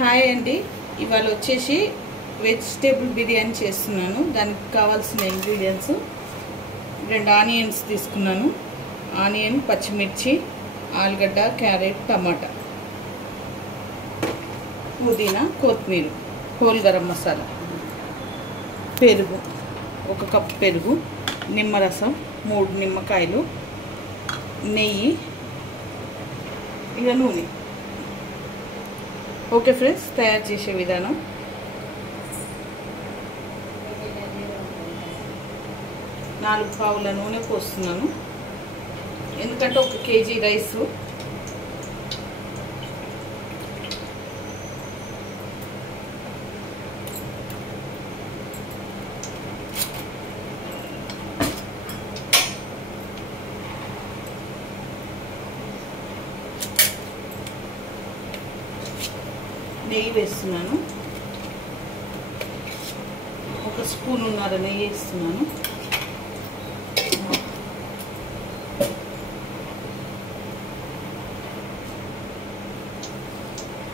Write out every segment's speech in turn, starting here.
Hi అండి, ఇవాళ వచ్చేసి వెజిటేబుల్ బిర్యానీ చేస్తున్నాను. దానికి కావాల్సిన ఇంగ్రీడియంట్స్ 2 ఆనియన్స్ తీసుకున్నాను. ఆనియన్, పచ్చిమిర్చి, ఆలుగడ్డ, క్యారెట్, టమాటా, పుదీనా, కొత్తిమీర, హోల్ గరం మసాలా, పెరుగు 1 కప్ పెరుగు, నిమ్మరసం 3 నిమ్మకాయలు, నెయ్యి, ఇక నూనె. ఓకే ఫ్రెండ్స్, తయారు చేసే విధానం. నాలుగు పావుల నూనె పోస్తున్నాను, ఎందుకంటే 1 కేజీ రైసు. నెయ్యి వేస్తున్నాను, 1 స్పూనున్నర నెయ్యి వేస్తున్నాను.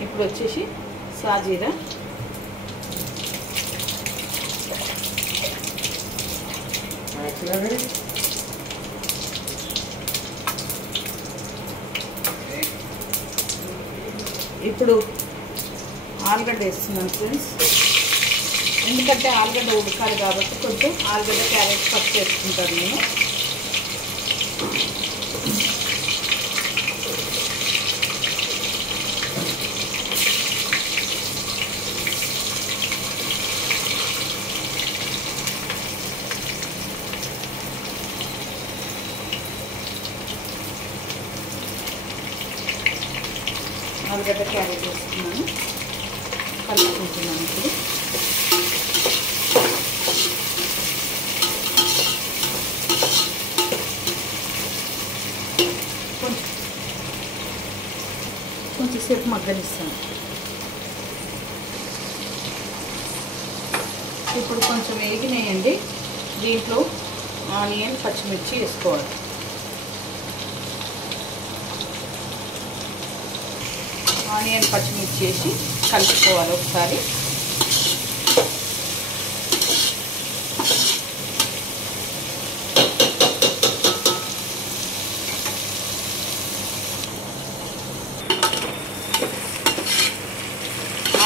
ఇప్పుడు వచ్చేసి సాజీరా, ఇప్పుడు ఆలుగడ్డ వేస్తున్నాను ఫ్రెండ్స్. ఎందుకంటే ఆలుగడ్డ ఉడకాలి కాబట్టి కొంచెం ఆలుగడ్డ, క్యారెట్ పచ్చి వేసుకుంటాను నేను. ఆలుగడ్డ, క్యారెట్ వేస్తున్నాను, కలుపుకుంటున్నాను. ఇప్పుడు కొంచెంసేపు మగ్గనిస్తాను. ఇప్పుడు కొంచెం వేగినాయండి, దీంట్లో ఆనియన్, పచ్చిమిర్చి వేసుకోవాలి. ఆనియన్, పచ్చిమిర్చి వేసి కలుపుకోవాలి ఒకసారి.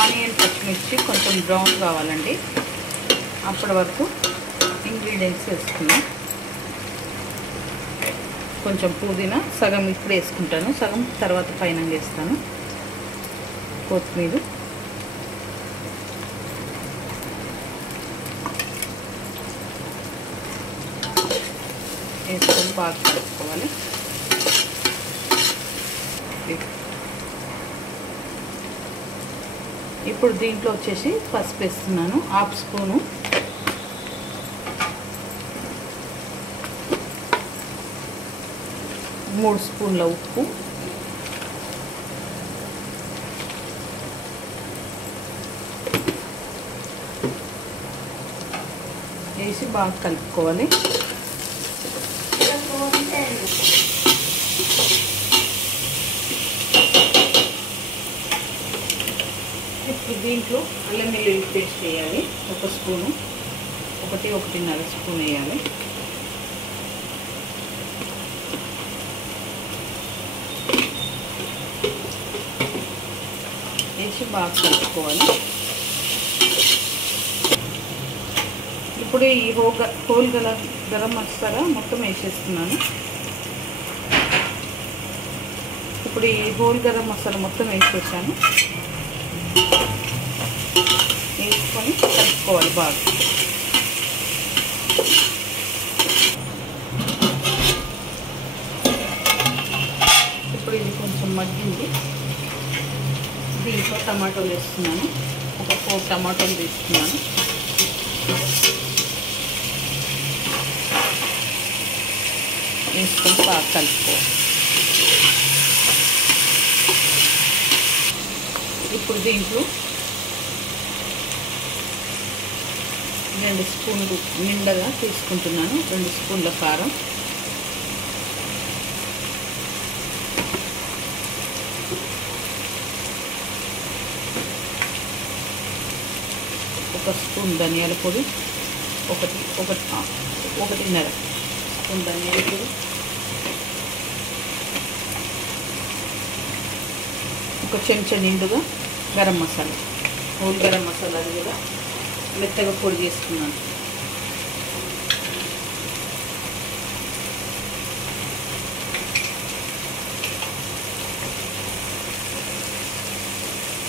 ఆనియన్, పచ్చిమిర్చి కొంచెం బ్రౌన్ కావాలండి, అప్పటి వరకు ఇంగ్రీడియంట్స్ వేసుకున్నాం. కొంచెం పుదీనా సగం ఇప్పుడు వేసుకుంటాను, సగం తర్వాత పైన వేస్తాను. కొత్తిమీర, వేసుకొని బాగా కలుపుకోవాలి. ఇప్పుడు దీంట్లో వచ్చేసి పసుపు వేస్తున్నాను, 1/2 స్పూను. మూడు స్పూన్ల ఉప్పు, వేసి బాగా కలుపుకోవాలి. ఇప్పుడు దీంట్లో అల్లం వెల్లుల్లి పేస్ట్ వేయాలి, 1 స్పూను, 1-1.5 స్పూన్ వేయాలి. వేసి బాగా కలుపుకోవాలి. ఇప్పుడు ఈ హోల్ గరం మసాలా మొత్తం వేసేస్తున్నాను. ఇప్పుడు ఈ హోల్ గరం మసాలా మొత్తం వేసేసాను, వేసుకొని కలుపుకోవాలి బాగా. ఇప్పుడు ఇది కొంచెం మగ్గింది, దీంట్లో టమాటోలు వేస్తున్నాను, 4 టమాటోలు వేస్తున్నాను. వేసుకొని బాగా కలుపుకోవాలి. ఇప్పుడు దీంట్లో 2 స్పూన్లు నిండగా తీసుకుంటున్నాను, 2 స్పూన్ల కారం, ఒక స్పూన్ ధనియాల పొడి, ఒకటిన్నర స్పూన్ ధనియాల పొడి, ఒక చెంచా నిండుగా గరం మసాలా, హోల్ గరం మసాలా అది కూడా మెత్తగా పొడి చేసుకున్నాను.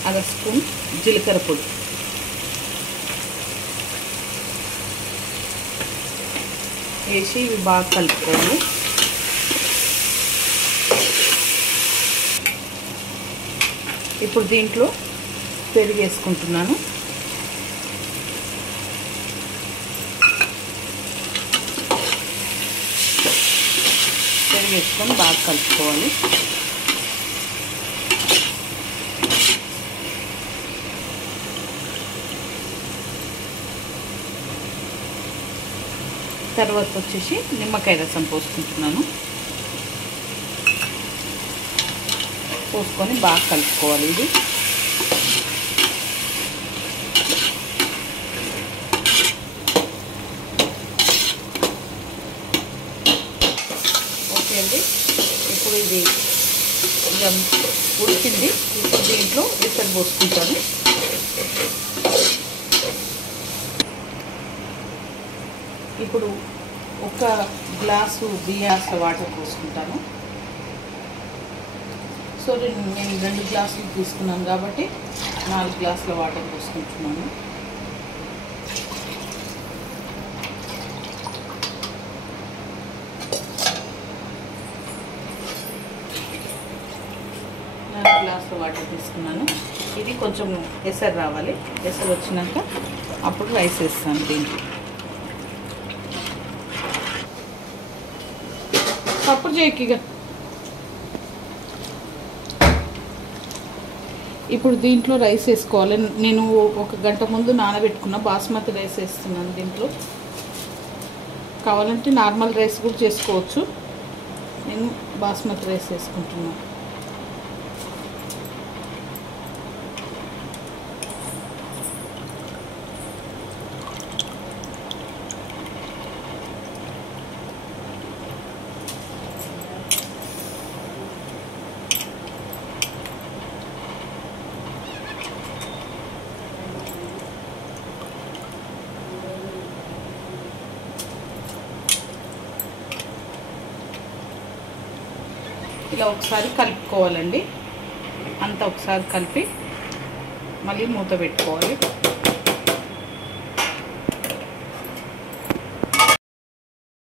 అర స్పూన్ జీలకర్ర పొడి, వేసి ఇవి బాగా కలుపుకోవాలి. ఇప్పుడు దీంట్లో పెరుగు వేసుకుంటున్నాను. పెరుగు వేసుకొని బాగా కలుపుకోవాలి. తర్వాత వచ్చేసి నిమ్మకాయ రసం పోసుకుంటున్నాను. పోసుకొని బాగా కలుపుకోవాలి. ఇది ఓకే అండి. ఇప్పుడు ఇది ఉడికింది. ఇప్పుడు దీంట్లో ఎసరు పోసుకుంటాను. ఇప్పుడు ఒక గ్లాసు బియ్యాస వాటర్ పోసుకుంటాను. సో నేను 2 గ్లాసులు తీసుకున్నాను కాబట్టి 4 గ్లాసుల వాటర్ పోసుకుంటున్నాను. గ్లాసుల వాటర్ తీసుకున్నాను. ఇది కొంచెం ఎసరు రావాలి. ఎసరు వచ్చినాక అప్పుడు రైస్ వేస్తాను దీంట్లో. అప్పుడు చేయకిగా ఇప్పుడు దీంట్లో రైస్ వేసుకోవాలి. నేను 1 గంట ముందు నానబెట్టుకున్న బాస్మతి రైస్ వేస్తున్నాను దీంట్లో. కావాలంటే నార్మల్ రైస్ కూడా చేసుకోవచ్చు. నేను బాస్మతి రైస్ వేసుకుంటున్నాను. ఇలా ఒకసారి కలుపుకోవాలండి. అంతా ఒకసారి కలిపి మళ్ళీ మూత పెట్టుకోవాలి.